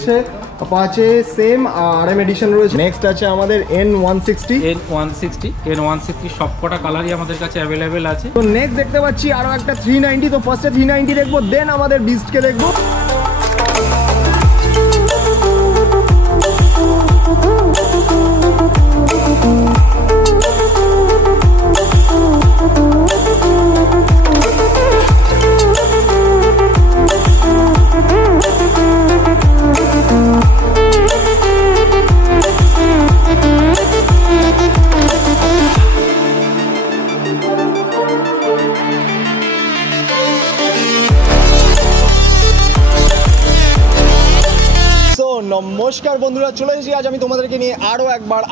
রয়েছে, Apache same RM addition রয়েছে। Next আছে আমাদের N160 সবকটা কালারই আমাদের কাছে অ্যাভেলেবেল আছে। তো নেক্সট দেখতে পাচ্ছি আরো একটা 390। তো ফার্স্টে 390 দেখবো, দেন আমাদের বিস্টকে দেখবো। নমস্কার বন্ধুরা, চলে এসেছি আজ আমি তোমাদেরকে নিয়ে আরও একবার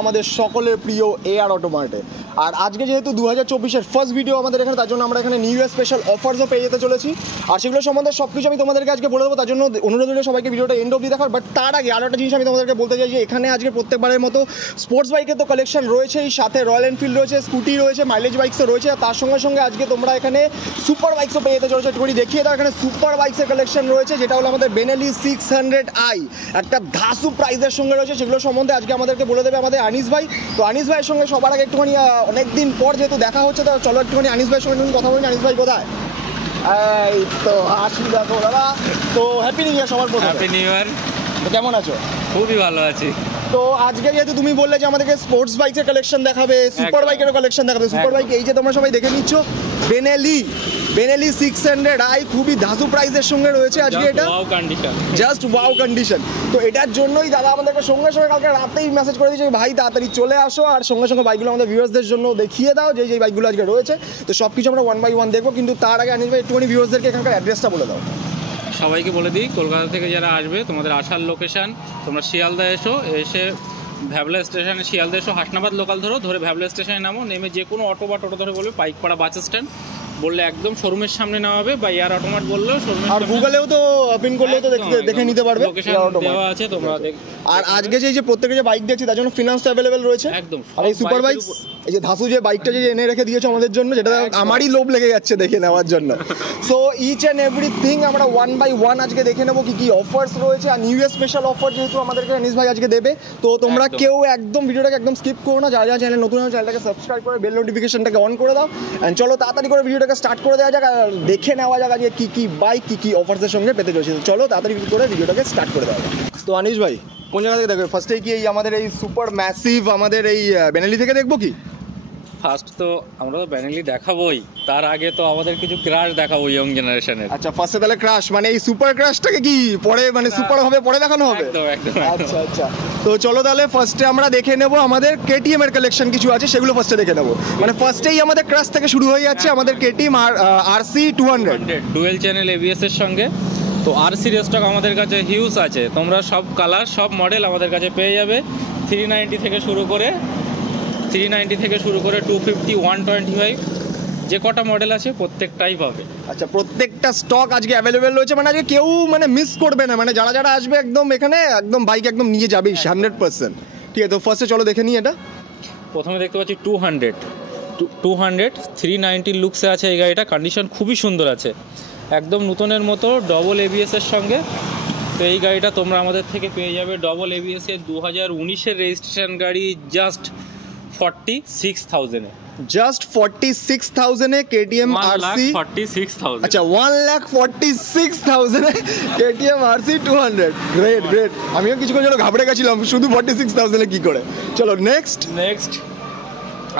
আমাদের সকলের প্রিয় AR অটোমার্টে। আর আজকে যেহেতু 2024-এর ফার্স্ট ভিডিও আমাদের এখানে, তার জন্য আমরা এখানে নিউ ইয়ার স্পেশাল অফার্সও পেয়ে যেতে চলেছি। আর সেগুলো সম্বন্ধে সব কিছু আমি তোমাদেরকে আজকে বলে দেবো, তার জন্য অনুরোধ রইল সবাইকে ভিডিওটা এন্ড অবধি দেখার। বাট তার আগে আরও একটা জিনিস আমি তোমাদেরকে বলতে চাই যে এখানে আজকে প্রত্যেকবারের মতো স্পোর্টস বাইকের তো কালেকশন রয়েছেই, সাথে রয়্যাল এনফিল্ড রয়েছে, স্কুটি রয়েছে, মাইলেজ বাইকসও রয়েছে। আর তার সঙ্গে সঙ্গে আজকে তোমরা এখানে সুপার বাইকসও পেয়ে যেতে চলেছে। একটুখানি দেখিয়ে দাও, এখানে সুপার বাইকসের কালেকশন রয়েছে, যেটা হলো আমাদের বেনেলি 600i, একটা ধাসু প্রাইজের সঙ্গে রয়েছে। সেগুলো সম্বন্ধে আজকে আমাদেরকে বলে দেবে আমাদের আনিস ভাই। তো আনিস ভাইয়ের সঙ্গে সবার আগে একটুখানি অনেকদিন পর যেহেতু দেখা হচ্ছে, তো চলো একটুখানি আনিস ভাইয়ের সঙ্গে কথা বলি। আনিস ভাই কোথায়? এই তো আসি, দেখো দাদা। তো হ্যাপি নিউ ইয়ার সবার প্রথমে। Happy new year. কেমন আছো? খুবই ভালো আছি। তো আজকে যেহেতু তুমি বললে যে আমাদেরকে স্পোর্টস বাইকের কালেকশন দেখাবে, সুপার বাইকেরও কালেকশন দেখাবে। সুপার বাইক এই যে তোমরা সবাই দেখে নিচ্ছ, বেনেলি 600i, খুবই ধাসু প্রাইসের সঙ্গে রয়েছে আজকে। এটা জাস্ট ওয়াও কন্ডিশন। তো এটার জন্যই দাদা আমাদেরকে সঙ্গে সঙ্গে কালকে রাতেই মেসেজ করে দিয়েছে, ভাই তাড়াতাড়ি চলে আসো, আর সঙ্গে সঙ্গে বাইকগুলো আমাদের ভিউয়ার্সদের জন্য দেখিয়ে দাও যে বাইকগুলো আজকে রয়েছে। তো সব কিছু আমরা 1 by 1 দেখবো, কিন্তু তার আগে আনিস ভাই একটুখানি ভিউয়ার্সদেরকে এখানকার অ্যাড্রেসটা বলে দাও। সবাইকে বলে দিই, কলকাতা থেকে যারা আসবে তোমাদের আসার লোকেশান, তোমরা শিয়ালদা এসে ভ্যাবলা স্টেশনে, শিয়ালদা এসো, হাসনাবাদ লোকাল ধরে ভ্যাবলা স্টেশনে নামো, নেমে যে কোনো অটো বা টোটো ধরে বলবে পাইকপাড়া বাস স্ট্যান্ড বললে একদম শোরুমের সামনে নেওয়া হবে, বা AR অটোমার্ট বললেও শোরুমের। আর গুগলেও তো পিন করলেও তো দেখে নিতে পারবে, লোকেশন দেওয়া আছে তোমরা। আর আজকে যে প্রত্যেকটা যে বাইক দেখছি তার জন্য ফিনান্স তো অ্যাভেলেবেল রয়েছে একদম। আর এই সুপার বাইক, এই যে ধাসু যে বাইকটা যে এনে রেখে দিয়েছে আমাদের জন্য, যেটা আমারই লোভ লেগে যাচ্ছে দেখে নেওয়ার জন্য। সো ইচ অ্যান্ড এভরিথিং আমরা 1 by 1 আজকে দেখে নেবো কি অফার্স রয়েছে। আর নিউ ইয়ার স্পেশাল অফার যেহেতু আমাদেরকে আনিস ভাই আজকে দেবে, তো তোমরা কেউ একদম ভিডিওটাকে একদম স্কিপ করো না। যারা চ্যানেল নতুন হয় চ্যানেলটাকে সাবস্ক্রাইব করে বেল নোটিফিকেশনটাকে অন করে দাও। অ্যান্ড চলো তাড়াতাড়ি করে ভিডিওটাকে স্টার্ট করে দেওয়া যাক, আর দেখে নেওয়া যাক আজকে কি বাইক কি অফার্সের সঙ্গে পেতে চলেছে। চলো তাড়াতাড়ি করে ভিডিওটাকে স্টার্ট করে দেওয়া যাক। তো আনিস ভাই কোন জায়গা থেকে দেখবে? ফার্স্টেই কি এই আমাদের এই সুপার ম্যাসিভ আমাদের এই বেনেলি থেকে দেখবো কি? ফার্স্ট তো আমরা তো বেনেলি দেখাবোই, তার আগে তো আমাদের কিছু ক্রাশ দেখাবো ইয়ং জেনারেশনের। আচ্ছা, ফার্স্টে তাহলে ক্রাশ, মানে এই সুপার ক্রাশটাকে কি পরে, মানে সুপার হবে পরে দেখানো হবে? একদম। আচ্ছা, তো চলো তাহলে ফার্স্টে আমরা দেখে নেবো আমাদের KTM এর কালেকশন কিছু আছে, সেগুলো ফার্স্টে দেখে নেবো। মানে ফার্স্টেই আমাদের ক্রাশ থেকে শুরু হয়ে যাচ্ছে আমাদের KTM RC 200 dual channel ABS এর সঙ্গে। তো RC স্টক আমাদের কাছে হিউজ আছে, তোমরা সব কালার সব মডেল আমাদের কাছে পেয়ে যাবে। 390 থেকে শুরু করে 250, 125, যে কটা মডেল আছে প্রত্যেকটাই পাবে। আচ্ছা, প্রত্যেকটা স্টক আজকে অ্যাভেলেবেল রয়েছে, মানে আজকে কেউ মানে মিস করবে না, মানে যারা আসবে একদম এখানে একদম বাইক একদম নিয়ে যাবেই 100%। ঠিক আছে, তো ফার্স্টে চলো দেখে নিই। এটা প্রথমে দেখতে পাচ্ছি 200 390 লুকসে আছে এই গাড়িটা, কন্ডিশন খুবই সুন্দর আছে, একদম নতুনের মতো, ডবল ABS এর সঙ্গে। তো এই গাড়িটা তোমরা আমাদের থেকে পেয়ে যাবে ডবল ABS এর 2019-এর রেজিস্ট্রেশন গাড়ি, জাস্ট 46,000-এ। জাস্ট 46,000-এ KTM RC 46,000। আচ্ছা, 1,46,000-এ KTM RC 200। গ্রেট। আমিও কিছুক্ষণ জন্য ঘাবড়ে গেছিলাম শুধু 46,000-এ কি করে। চলো নেক্সট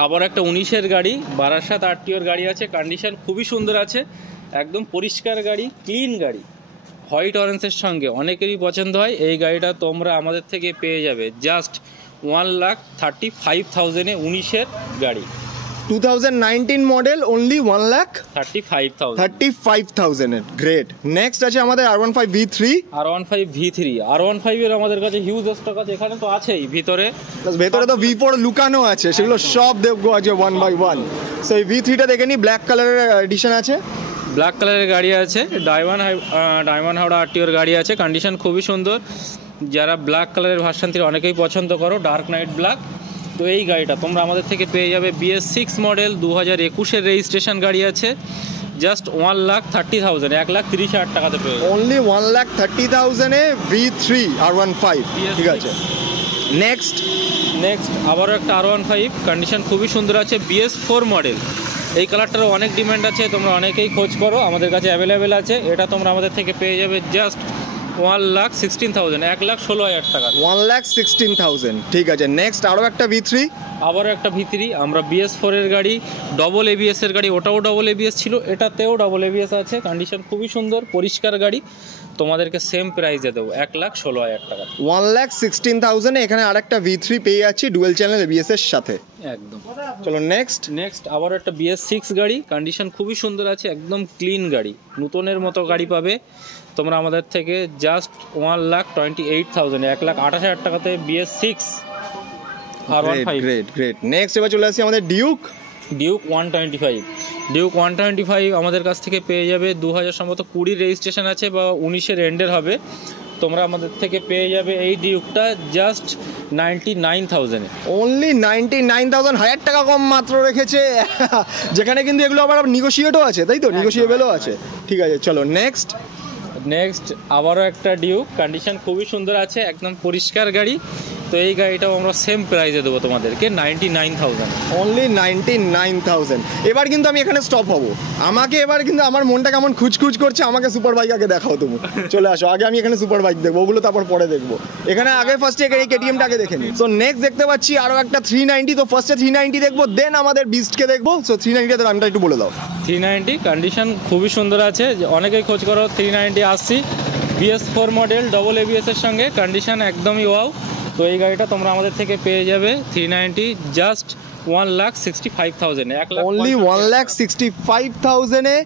আবার একটা 19-এর গাড়ি, বারাসাত RTOর গাড়ি আছে, কন্ডিশন খুবই সুন্দর আছে, একদম পরিষ্কার গাড়ি, ক্লিন গাড়ি, হোয়াইট অরেঞ্জের সঙ্গে অনেকেরই পছন্দ হয়। এই গাড়িটা তোমরা আমাদের থেকে পেয়ে যাবে জাস্ট 1,35,000-এ 19-এর গাড়ি, 2019 মডেল, অনলি 1,35,000-এর। গ্রেট। নেক্সট আছে আমাদের R15 V3। R15 এর আমাদের কাছে হিউজ স্টক আছে, এখানে তো আছেই, ভেতরে তো V4 লুকানো আছে, সেগুলো সব দেখবো আজকে 1 by 1। সো এই V3টা দেখে নি, ব্ল্যাক কালারের এডিশন আছে, ব্ল্যাক কালারের গাড়ি আছে, ডায়মন্ড হাওড়া RTOর গাড়ি আছে, কন্ডিশন খুবই সুন্দর। যারা ব্ল্যাক কালারের ভার্সন থেকে অনেকেই পছন্দ করো, ডার্ক নাইট ব্ল্যাক, তো এই গাড়িটা তোমরা আমাদের থেকে পেয়ে যাবে। BS6 মডেল, 2021-এর রেজিস্ট্রেশন গাড়ি আছে, জাস্ট 1,30,000, 1,30,000 টাকাতে পেয়ে যাবে। অনলি 1,30,000 এ V3 R15, ঠিক আছে। নেক্সট আবারও একটা R15, কন্ডিশন খুবই সুন্দর আছে, BS4 মডেল। এই কালারটারও অনেক ডিমান্ড আছে, তোমরা অনেকেই খোঁজ করো, আমাদের কাছে অ্যাভেলেবেল আছে। এটা তোমরা আমাদের থেকে পেয়ে যাবে জাস্ট 1,16,000, 1,16,000 টাকা। 1,16,000, ঠিক আছে। নেক্সট আরও একটা V3, আবারও একটা V3, আমরা BS4 এর গাড়ি, ডবল ABS এর গাড়ি, ওটাও ডবল ABS ছিল, এটাতেও ডবল ABS আছে। কন্ডিশন খুবই সুন্দর, পরিষ্কার গাড়ি, তোমাদেরকে সেম প্রাইসে দেবো 1,16,000 টাকা। 1,16,000 এ এখানে আরেকটা V3 পেয়ে যাচ্ছি ডুয়েল চ্যানেল ABS এর সাথে। একদম। চলো নেক্সট আবারও একটা BS6 গাড়ি, কন্ডিশন খুবই সুন্দর আছে, একদম ক্লিন গাড়ি, নতুনের মতো গাড়ি পাবে তোমরা আমাদের থেকে জাস্ট 1,28,000, 1,28,000 টাকাতে BS6 R15। গ্রেট। নেক্সট এবার চলে আসি আমাদের ডিউক 125 আমাদের কাছ থেকে পেয়ে যাবে 2000 সম্ভবত 20 রেজিস্ট্রেশন আছে বা 19-এর এন্ডের হবে। তোমরা আমাদের থেকে পেয়ে যাবে এই ডিউকটা জাস্ট 99,000 এ। অনলি 99,000, 1000 টাকা কম মাত্র রেখেছে। যেখানে কিন্তু এগুলো আবার নিগোশিয়েটও আছে, তাই তো? নিগোশিয়েবলও আছে, ঠিক আছে। চলো নেক্সট আবারও একটা ডিউক, কন্ডিশন খুবই সুন্দর আছে, একদম পরিষ্কার গাড়ি। তো এই গাড়িটাও আমরা সেম প্রাইসে দেবো তোমাদেরকে 99,000, অনলি 99,000। এবার কিন্তু আমি এখানে স্টপ হব। আমাকে এবার কিন্তু আমার মনটা কেমন খুঁজখুঁজ করছে, আমাকে সুপার বাইক আগে দেখাও তুমি। চলে আসো, আগে আমি এখানে সুপার বাইক দেখবো, ওগুলো তারপর পরে দেখবো। এখানে আগে ফার্স্টে এই KTM টাকে দেখে নিই। সো নেক্সট দেখতে পাচ্ছি আরও একটা 390। তো ফার্স্টে 390 দেখবো, দেন আমাদের বিস্টকে দেখবো। সো 390 দামটা একটু বলে দাও। 390 কন্ডিশন খুবই সুন্দর আছে, অনেকেই খোঁজ করো। 390 আসছি, BS4 মডেল, ডবল ABS এর সঙ্গে, কন্ডিশন একদমই ওয়াও। তো এই গাড়িটা তোমরা আমাদের থেকে পেয়ে যাবে 390 জাস্ট 1,65,000, অনলি 1,65,000 এ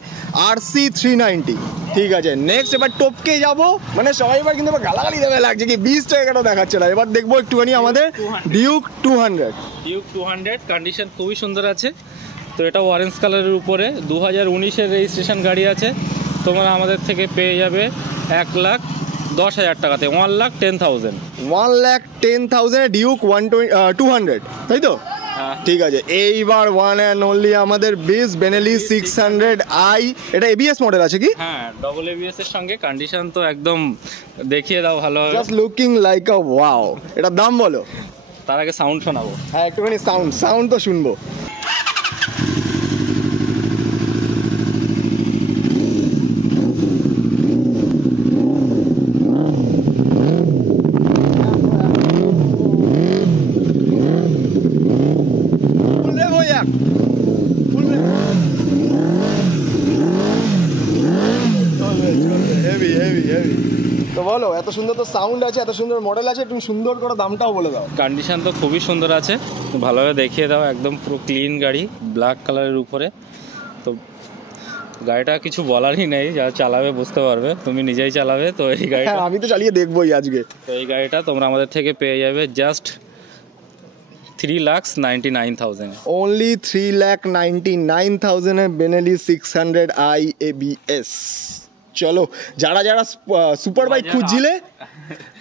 RC 390, ঠিক আছে। নেক্সট এবার টপকে যাবো, মানে সবাই এবার কিন্তু এবার গালাগালি দেবে, লাগছে কি 20 টাকা কেন দেখাচ্ছে না। এবার দেখবো একটুখানি আমাদের ডিউক 200। কন্ডিশন খুবই সুন্দর আছে। তো এটা অরেঞ্জ কালারের উপরে 2019-এর রেজিস্ট্রেশন গাড়ি আছে। তোমরা আমাদের থেকে পেয়ে যাবে 1,10,000 টাকাতে, 1,10,000। 1,10,000 ডিউক 200, তাই তো? ঠিক আছে। এইবার ওয়ান অ্যান্ড অনলি আমাদের বেনেলি 600i। এটা ABS মডেল আছে কি? হ্যাঁ, ডবল ABS এর সঙ্গে, কন্ডিশন তো একদম দেখিয়ে দাও ভালো। জাস্ট লুকিং লাইক আ ওয়াও। এটার দাম বলো। তার আগে সাউন্ড শোনাবো। হ্যাঁ, একটুখানি সাউন্ড তো শুনবো। তো বলো, এত সুন্দর তো সাউন্ড আছে, এত সুন্দর মডেল আছে, তুমি সুন্দর করে দামটাও বলে দাও। কন্ডিশন তো খুবই সুন্দর আছে, ভালোভাবে দেখিয়ে দাও। একদম পুরো ক্লিন গাড়ি, ব্ল্যাক কালারের উপরে। তো গাড়িটা কিছু বলারই নেই, যারা চালাবে বুঝতে পারবে, তুমি নিজেই চালাবে। তো এই গাড়িটা আমি তো চালিয়ে দেখবোই আজকে। তো এই গাড়িটা তোমরা আমাদের থেকে পেয়ে যাবে জাস্ট 3,99,000। অনলি 3,99,000 এ বেনেলি 600i ABS। চলো, যারা সুপার বাইক খুঁজছিলে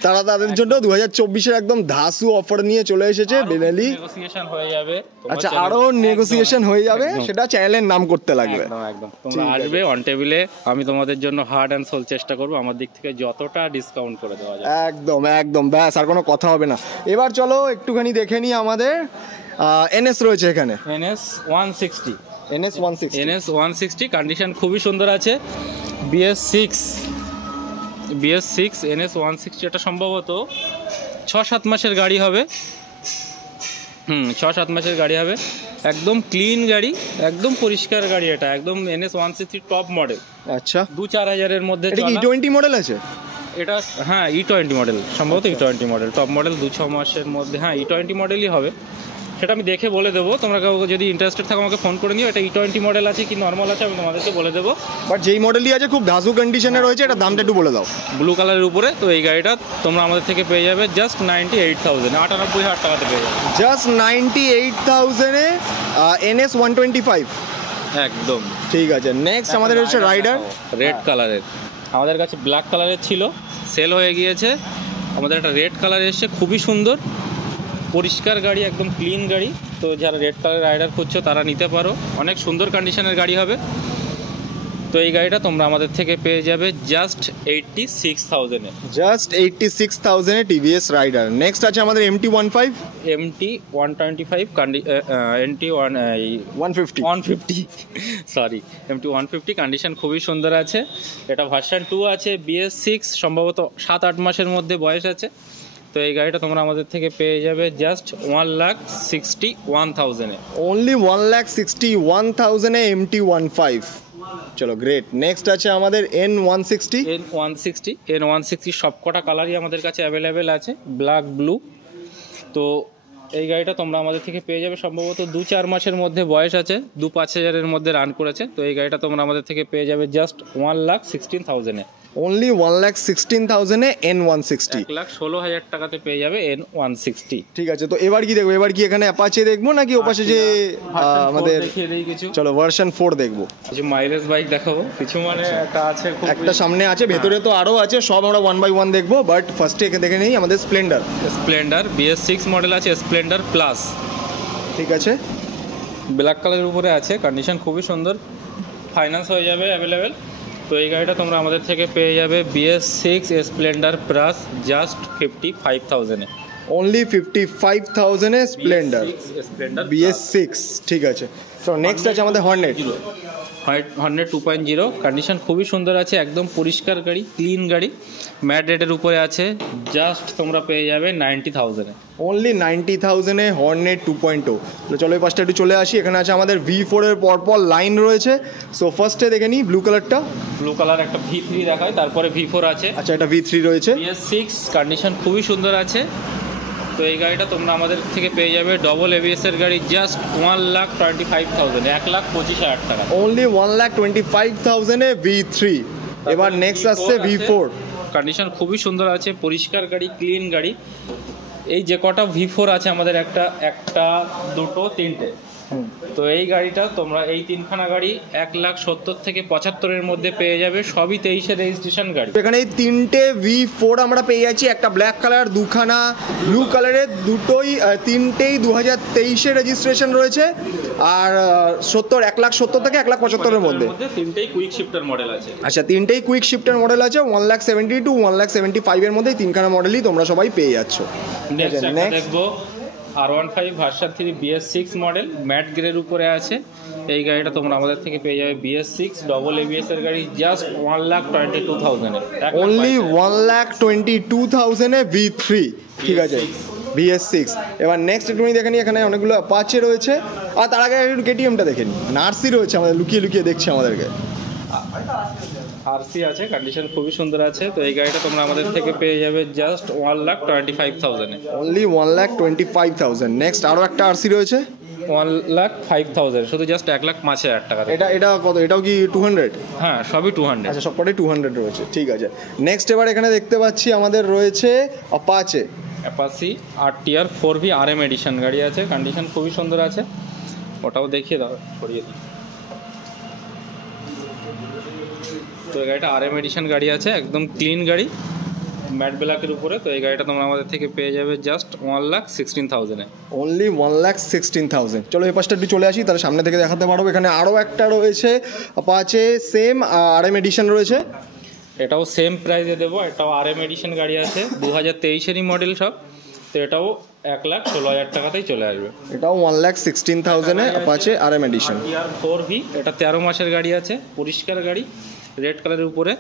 তারা তাদের জন্য 2024-এর একদম ধাসু অফার নিয়ে চলে এসেছে বেনেলি। নেগোসিয়েশন হয়ে যাবে। আচ্ছা, আরো নেগোসিয়েশন হয়ে যাবে, সেটা চ্যানেলের নাম করতে লাগবে। একদম তোমরা আসবে অন টেবিলে, আমি তোমাদের জন্য হার্ড অ্যান্ড সোল চেষ্টা করবো আমার দিক থেকে যতটা ডিসকাউন্ট করে দেওয়া যায়। একদম ব্যাস, আর কোনো কথা হবে না। এবার চলো একটুখানি দেখে নিই আমাদের NS রয়েছে এখানে। NS 160, NS 160 কন্ডিশন খুবই সুন্দর আছে। BS6 NS 160, এটা সম্ভবত 6-7 মাসের গাড়ি হবে। 6-7 মাসের গাড়ি হবে, একদম ক্লিন গাড়ি, একদম পরিষ্কার গাড়ি। এটা একদম NS 160 টপ মডেল। আচ্ছা, 2-4 হাজারের মধ্যে। এটা কি E20 মডেল আছে? এটা হ্যাঁ E20 মডেল, সম্ভবত E20 মডেল, টপ মডেল, 2-6 মাসের মধ্যে। হ্যাঁ E20 মডেলই হবে, সেটা আমি দেখে বলে দেবো। তোমরা যদি ইন্টারেস্টেড থাকো আমাকে ফোন করে নিও। এটা E20 মডেল আছে কি নর্মাল আছে আমি তোমাদেরকে বলে দেবো। বাট যেই মডেলই আছে খুব ধাসু কন্ডিশনে রয়েছে, এটা দামটা একটু বলে দাও। ব্লু কালারের উপরে। তো এই গাড়িটা তোমরা আমাদের থেকে পেয়ে যাবে জাস্ট 98,000, 98,000 টাকাতে পেয়ে যাবে। জাস্ট 98,000 এ NS 125। একদম ঠিক আছে। নেক্সট আমাদের হচ্ছে রাইডার রেড কালারের। আমাদের কাছে ব্ল্যাক কালারের ছিল, সেল হয়ে গিয়েছে। আমাদের একটা রেড কালার এসছে, খুবই সুন্দর পরিষ্কার গাড়ি, একদম ক্লিন গাড়ি। তো যারা রেড কালার রাইডার খুঁজছো তারা নিতে পারো, অনেক সুন্দর কন্ডিশনের গাড়ি হবে। তো এই গাড়িটা তোমরা আমাদের থেকে পেয়ে যাবে জাস্ট 86,000-এ। জাস্ট 86,000-এ টিভিএস রাইডার। নেক্সট আছে আমাদের MT-15 MT-125 150 sorry MT-150 condition খুবই সুন্দর আছে। এটা ভার্সন 2 আছে, BS6, সম্ভবত 7-8 মাসের মধ্যে বয়স আছে। তো এই গাড়িটা তোমরা আমাদের থেকে পেয়ে যাবে জাস্ট 1,61,000-এ। Only 1,61,000-এ MT-15। চলো গ্রেট। নেক্সট আছে আমাদের N160। N160 সবকটা কালারই আমাদের কাছে অ্যাভেলেবেল আছে, ব্ল্যাক, ব্লু। তো এই গাড়িটা তোমরা আমাদের থেকে পেয়ে যাবে, সম্ভবত 2-4 মাসের মধ্যে বয়স আছে, 2-5 হাজারের মধ্যে রান করেছে। তো এই গাড়িটা তোমরা আমাদের থেকে পেয়ে যাবে জাস্ট 1,16,000-এ। Only 1,16,000-এ N160। 1,16,000 টাকাতে পেয়ে যাবে N160। ঠিক আছে, তো এবার কি দেখবো? এবার কি এখানে অ্যাপাচে দেখবো নাকি ওপাশে যে আমাদের দেখিয়ে দেই কিছু? চলো ভার্সন 4 দেখবো। কিছু মাইলেজ বাইক দেখাবো, কিছু মানে একটা আছে, একটা সামনে আছে, ভেতরে তো আরো আছে, সব আমরা 1 বাই 1 দেখবো। বাট ফার্স্টে এখানে দেখে নেই আমাদের স্প্লেন্ডার BS6 মডেল আছে, স্প্লেন্ডার প্লাস। ঠিক আছে, ব্ল্যাক কালারের উপরে আছে, কন্ডিশন খুবই সুন্দর, ফাইন্যান্স হয়ে যাবে অ্যাভেলেবেল। তো এই গাড়িটা তোমরা আমাদের থেকে পেয়ে যাবে BS6 স্প্লেন্ডার প্লাস জাস্ট 55,000-এ। অনলি 55,000-এ স্প্লেন্ডার BS6। ঠিক আছে, তো নেক্সট আছে আমাদের হর্নেট 2.0। কন্ডিশন খুবই সুন্দর আছে, একদম পরিষ্কার গাড়ি, ক্লিন গাড়ি, ম্যাট রেটের উপরে আছে, জাস্ট তোমরা পেয়ে যাবে 90,000-এ। Only 90,000-এ Hornet 2.0। তো চলো এই পাশটা একটু চলে আসি। এখানে আছে আমাদের V4 এর পরপর লাইন রয়েছে। সো ফার্স্টে দেখে নিই ব্লু কালারটা। ব্লু কালার একটা V3 দেখায়, তারপরে V4 আছে। আচ্ছা, এটা V3 রয়েছে। BS6 কন্ডিশন খুবই সুন্দর আছে। তো এই গাড়িটা তোমরা আমাদের থেকে পেয়ে যাবে ডবল ABS এর গাড়ি জাস্ট 1,25,000, 1,25,000 টাকা। অনলি 1,25,000-এ V3। এবার নেক্সট আসছে V4। কন্ডিশন খুবই সুন্দর আছে, পরিষ্কার গাড়ি, ক্লিন গাড়ি। এই যে কটা V4 আছে আমাদের, একটা দুটো তিনটে। তো এই গাড়িটা তোমরা এই তিনখানা গাড়ি 1,70,000 থেকে 75,000-এর মধ্যে পেয়ে যাবে, সবই 23-এর রেজিস্ট্রেশন গাড়ি। এখানে এই তিনটে V4 আমরা পেয়ে যাচ্ছি, একটা ব্ল্যাক কালার, দুখানা ব্লু কালারের, তিনটেই 2023-এর রেজিস্ট্রেশন রয়েছে। আর 1,70,000 থেকে 1,75,000-এর মধ্যে তিনটেই কুইক শিফটার মডেল আছে। আচ্ছা, তিনটেই কুইক শিফটার মডেল আছে। 1,70,000 to 1,75,000-এর মধ্যে তিনখানা মডেলই তোমরা সবাই পেয়ে যাচ্ছ। নেক্সট দেখবো R15 version 3 BS6 model, mat গ্রের উপরে আছে। এই গাড়িটা তোমরা আমাদের থেকে পেয়ে যাবে BS6 ডবল ABS এর গাড়ি জাস্ট 1,22,000-এ। Only 1,22,000-এ V3। ঠিক আছে, BS6। এবার নেক্সট একটু দেখে নিই, এখানে অনেকগুলো অ্যাপাচে রয়েছে। আর তার আগে একটু KTM-টা দেখে নিই। নার্সি রয়েছে, আমাদের লুকিয়ে লুকিয়ে দেখছে আমাদেরকে। RC আছে, কন্ডিশন খুবই সুন্দর আছে। তো এই গাড়িটা তোমরা আমাদের থেকে পেয়ে যাবে জাস্ট 1,25,000-এ। অনলি 1,25,000। নেক্সট আরও একটা RC রয়েছে 1,05,000, শুধু জাস্ট 1,05,000 টাকা। এটা কত? এটাও কি 200? হ্যাঁ, সবই 200। আচ্ছা, সবকটাই 200 রয়েছে। ঠিক আছে, নেক্সট এবার এখানে দেখতে পাচ্ছি আমাদের রয়েছে Apache RTR 4V RM addition গাড়ি আছে, কন্ডিশন খুবই সুন্দর আছে। ওটাও দেখিয়ে দাও, সরিয়ে দিই। তো এই গাড়িটা RM এডিশন গাড়ি আছে, একদম ক্লিন গাড়ি, ম্যাট ব্ল্যাকের উপরে। তো এই গাড়িটা তোমরা আমাদের থেকে পেয়ে যাবে জাস্ট 1,16,000-এ। অনলি 1,16,000। চলো এই পাশটা একটু চলে আসি, তাহলে সামনে থেকে দেখাতে পারবো। এখানে আরও একটা রয়েছে অ্যাপাচে, সেম RM এডিশন রয়েছে। এটাও সেম প্রাইসে দেবো, এটাও RM এডিশন গাড়ি আছে, 2023-এরই মডেল সব। তো এটাও 1,16,000 টাকাতেই চলে আসবে। এটাও 1,16,000-এ Apache RM edition. RTR 4V, এটা 13 মাসের গাড়ি আছে, পরিষ্কার গাড়ি, রেড কালারের উপরে।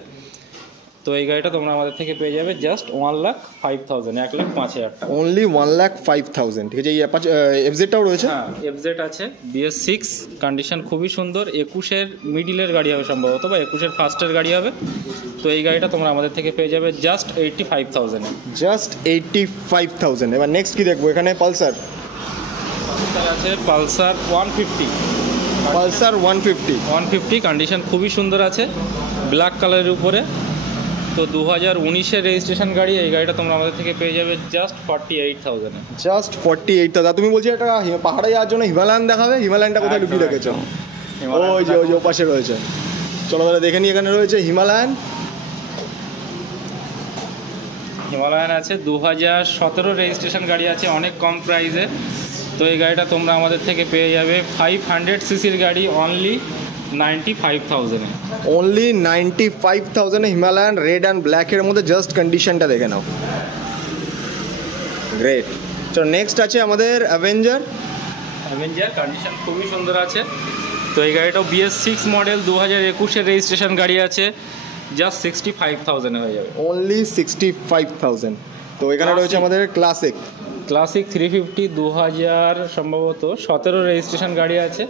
তো এই গাড়িটা তোমরা আমাদের থেকে পেয়ে যাবে জাস্ট 1,05,000, 1,05,000 টাকা। অনলি 1,05,000। ঠিক আছে, এই অ্যাপাচে FZ-টাও রয়েছে। হ্যাঁ, FZ আছে, BS6, কন্ডিশন খুবই সুন্দর। 21-এর মিডিলের গাড়ি হবে সম্ভবত, বা 21-এর ফার্স্টের গাড়ি হবে। তো এই গাড়িটা তোমরা আমাদের থেকে পেয়ে যাবে জাস্ট 85,000-এ। জাস্ট 85,000। এবার নেক্সট কি দেখবো? এখানে পালসার আছে, পালসার 150। পালসার 150 কন্ডিশন খুবই সুন্দর আছে, ব্ল্যাক কালারের উপরে। তো 2019-এর রেজিস্ট্রেশন গাড়ি। এই গাড়িটা তোমরা আমাদের থেকে পেয়ে যাবে জাস্ট 48,000-এ। জাস্ট 48,000। তুমি বলছো এটা পাহাড়ে যাওয়ার জন্য হিমালয়ান দেখাবে? হিমালয়ানটা কোথায় লুকিয়ে রেখেছো? ওই যে পাশে রয়েছে। চলো তাহলে দেখে নিই। এখানে রয়েছে হিমালয়ান আছে, 2017 রেজিস্ট্রেশন গাড়ি আছে, অনেক কম প্রাইসে। তো এই গাড়িটা তোমরা আমাদের থেকে পেয়ে যাবে 500 সিসির গাড়ি only 95,000 only 95,000 Himalayan red and ব্ল্যাকের মধ্যে। জাস্ট কন্ডিশনটা দেখে নাও, গ্রেট। চলো নেক্সট আছে আমাদের অ্যাভেঞ্জার। কন্ডিশন খুবই সুন্দর আছে। তো এই গাড়িটাও BS6 মডেল, 2021-এর রেজিস্ট্রেশন গাড়ি আছে, জাস্ট 65,000 হয়ে যাবে। অনলি 65,000। তো এখানে রয়েছে আমাদের ক্লাসিক 350, 2000 সম্ভবত 17 রেজিস্ট্রেশন গাড়ি আছে,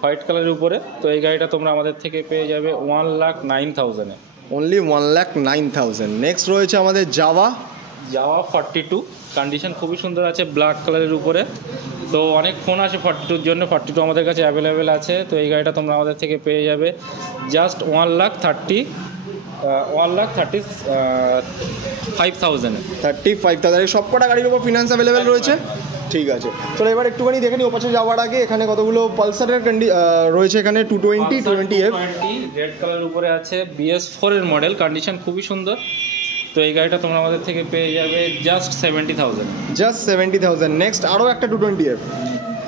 হোয়াইট কালারের উপরে। তো এই গাড়িটা তোমরা আমাদের থেকে পেয়ে যাবে 1,09,000 অনলি 1,09,000। নেক্সট রয়েছে আমাদের জাভা 42, কন্ডিশন খুবই সুন্দর আছে, ব্ল্যাক কালারের উপরে। তো অনেক ফোন আছে 42-র জন্য, 42 আমাদের কাছে অ্যাভেলেবেল আছে। তো এই গাড়িটা তোমরা আমাদের থেকে পেয়ে যাবে জাস্ট 1,35,000। 35,000 এই সব কটা গাড়ির উপর ফিনান্স অ্যাভেলেবেল রয়েছে। ঠিক আছে, চলো এবার একটুখানি দেখে নিই ওপাশে যাওয়ার আগে। এখানে কতগুলো পালসারের রয়েছে, এখানে 220, 220F রেড কালারের উপরে আছে, BS4 এর মডেল, কন্ডিশন খুবই সুন্দর। তো এই গাড়িটা তোমরা আমাদের থেকে পেয়ে যাবে জাস্ট 70,000। জাস্ট 70,000। নেক্সট আরও একটা 220F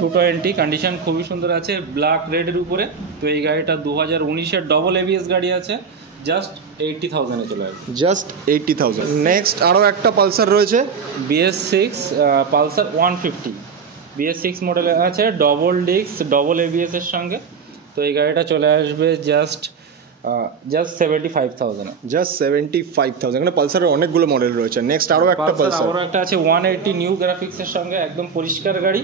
220, কন্ডিশন খুবই সুন্দর আছে, ব্ল্যাক রেডের উপরে। তো এই গাড়িটা 2019-এর ডবল ABS গাড়ি আছে, জাস্ট 80,000 চলে আসবে। জাস্ট 80,000। নেক্সট আরও একটা পালসার রয়েছে BS6 পালসার 150, BS6 মডেলে আছে, ডবল ডিস্ক, ডবল ABS এর সঙ্গে। তো এই গাড়িটা চলে আসবে জাস্ট 75,000। জাস্ট 75,000। এখানে পালসারের অনেকগুলো মডেল রয়েছে। নেক্সট আরও একটা পালসার, আরও একটা আছে 180 নিউ গ্রাফিক্সের সঙ্গে, একদম পরিষ্কার গাড়ি,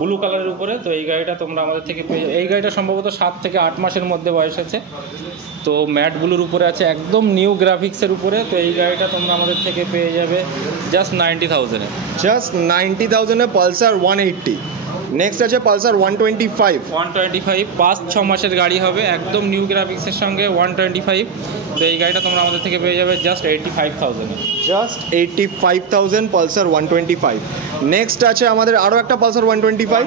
ব্লু কালারের উপরে। তো এই গাড়িটা তোমরা আমাদের থেকে পেয়ে, এই গাড়িটা সম্ভবত 7 থেকে 8 মাসের মধ্যে বয়স আছে। তো ম্যাট ব্লুর উপরে আছে, একদম নিউ গ্রাফিক্সের উপরে। তো এই গাড়িটা তোমরা আমাদের থেকে পেয়ে যাবে জাস্ট 90,000। Just 90,000 Pulsar 180। নেক্সট আছে পালসার 125। 5-6 মাসের গাড়ি হবে, একদম নিউ গ্রাফিক্সের সঙ্গে 125। তো এই গাড়িটা তোমরা আমাদের থেকে পেয়ে যাবে জাস্ট 85,000। Just 85,000 Pulsar 125। নেক্সট আছে আমাদের আরও একটা পালসার 125।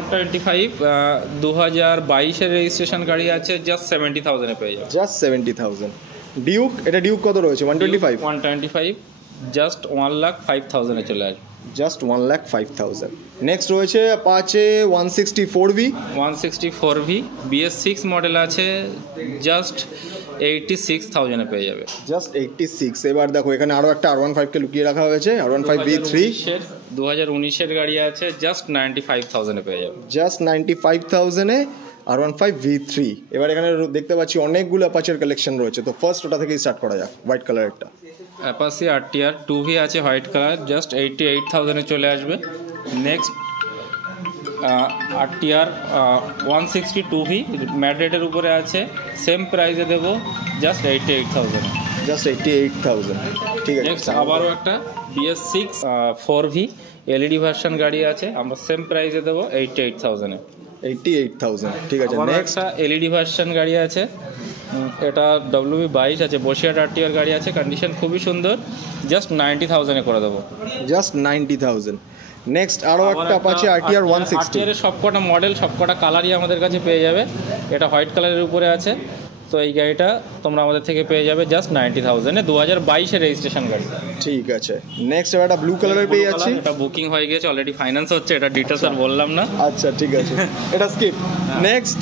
2022-এর রেজিস্ট্রেশন গাড়ি আছে, জাস্ট 70,000 পেয়ে যাবে। জাস্ট 70,000। ডিউক, এটা ডিউক কত রয়েছে? 125, জাস্ট 1,05,000 চলে আসবে। জাস্ট 1,05,000। নেক্সট রয়েছে Apache 164V। 164V BS6 model আছে, জাস্ট 86,000 পেয়ে যাবে। জাস্ট 86। এবার দেখো এখানে আরও একটা R15 লুকিয়ে রাখা হয়েছে, R15 V3। 2019-এর গাড়ি আছে, জাস্ট 95,000 পেয়ে যাবে। জাস্ট 95,000-এ R15 V3। এবার এখানে দেখতে পাচ্ছি অনেকগুলো অ্যাপাচের কালেকশন রয়েছে। তো ফার্স্ট ওটা থেকেই স্টার্ট করা যাক, হোয়াইট কালারেরটা। অ্যাপাচি RTR 2V আছে, হোয়াইট কালার, জাস্ট 88,000 চলে আসবে। নেক্সট RTR 162V ম্যাট রেটের উপরে আছে, সেম প্রাইসে দেবো, জাস্ট 88,000। জাস্ট 88,000। ঠিক আছে। নেক্সট আবারও একটা BS6 4V LED ভার্সন গাড়ি আছে, আমরা সেম প্রাইসে দেবো 88,000। 88,000। ঠিক আছে। নেক্সট LED ভার্সন গাড়ি আছে, এটা WV22 আছে, বসিরহাট RTR গাড়ি আছে, কন্ডিশন খুবই সুন্দর, জাস্ট 90,000 করে দেবো। জাস্ট 90,000। নেক্সট আরও একটা অ্যাপাচে RTR 160। RTR সবকটা মডেল, সবকটা কালারই আমাদের কাছে পেয়ে যাবে। এটা হোয়াইট কালারের উপরে আছে। তো এই গাড়িটা তোমরা আমাদের থেকে পেয়ে যাবে জাস্ট 90,000-এ, 2022-এর রেজিস্ট্রেশন গাড়ি। ঠিক আছে। নেক্সট এবার একটা ব্লু কালারের পেয়ে যাচ্ছি। এটা বুকিং হয়ে গেছে, অলরেডি ফাইন্যান্স হচ্ছে, এটা ডিটেলস আর বললাম না। আচ্ছা ঠিক আছে, এটা স্কিপ। নেক্সট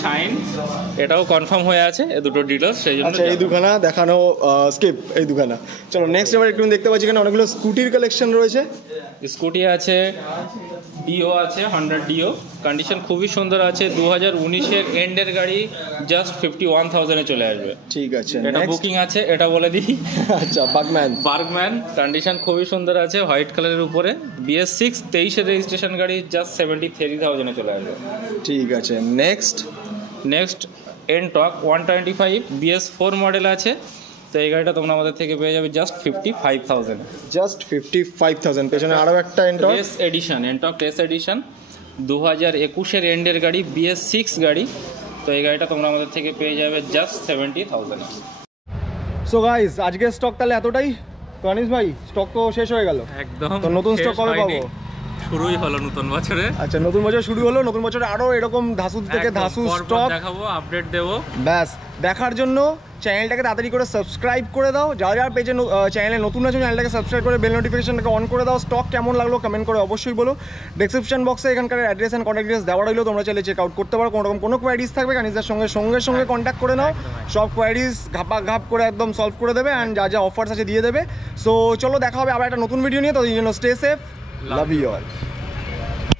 শাইন, এটাও কনফার্ম হয়ে আছে, এই দুটো ডিটেলস, সেই জন্য। আচ্ছা এই দুখানা দেখানো স্কিপ, এই দুখানা। চলো নেক্সট এবার একটু দেখতে পাচ্ছি এখানে অনেকগুলো স্কুটির কালেকশন রয়েছে। স্কুটি আছে, ডিও আছে, হন্ডা ডিও, কন্ডিশন খুবই সুন্দর আছে, 2019-এর এন্ডের গাড়ি, জাস্ট 51,000-এ চলে আসবে। ঠিক আছে। এটা বুকিং আছে, এটা বলে দিই। আচ্ছা বার্গম্যান, কন্ডিশন খুবই সুন্দর আছে, হোয়াইট কালারের উপরে, BS6 23-এর রেজিস্ট্রেশন গাড়ি, জাস্ট 73,000-এ চলে আসবে। ঠিক আছে। নেক্সট এনটক 125 BS4 মডেল আছে। তো এই গাড়িটা তোমরা আমাদের থেকে পেয়ে যাবে জাস্ট 55,000। জাস্ট 55,000। পেছনে আরও একটা এনটক টেস এডিশন 2021-এর এন্ডের গাড়ি, BS6 গাড়ি। তো এই গাড়িটা তোমরা আমাদের থেকে পেয়ে যাবে জাস্ট 70,000। সো গাইস আজকের স্টক তাহলে এতটাই। তো আনিস ভাই, স্টক তো শেষ হয়ে গেল একদম। তো নতুন স্টক কবে পাবো? শুরুই হলো নতুন বছরে। আচ্ছা নতুন বছর শুরু হলো, নতুন বছরে আরো এরকম ধাসু থেকে ধাসু স্টক দেখাবো, আপডেট দেবো। ব্যাস দেখার জন্য চ্যানেলটাকে তাড়াতাড়ি করে সাবস্ক্রাইব করে দাও, যারা যারা পেজে চ্যানেলে নতুন আছে চ্যানেলটাকে সাবস্ক্রাইব করে বেল নোটিফিকেশনটাকে অন করে দাও। স্টক কেমন লাগলো কমেন্ট করে অবশ্যই বলো। ডেসক্রিপশন বক্সে এখানকার অ্যাড্রেস অ্যান্ড কন্ট্যাক্ট ডিটেলস দেওয়া রইলো, তোমরা চাইলে চেক আউট করতে পারো। কোনো রকম কোনো কোয়ারিজ থাকবে কানিজদের সঙ্গে কন্ট্যাক্ট করে নাও, সব কোয়ারিজ ঘাপ করে একদম সলভ করে দেবে অ্যান্ড যা যা অফার্স আছে দিয়ে দেবে। সো চলো দেখা হবে আবার একটা নতুন ভিডিও নিয়ে, তো এই জন্য stay safe, love you all.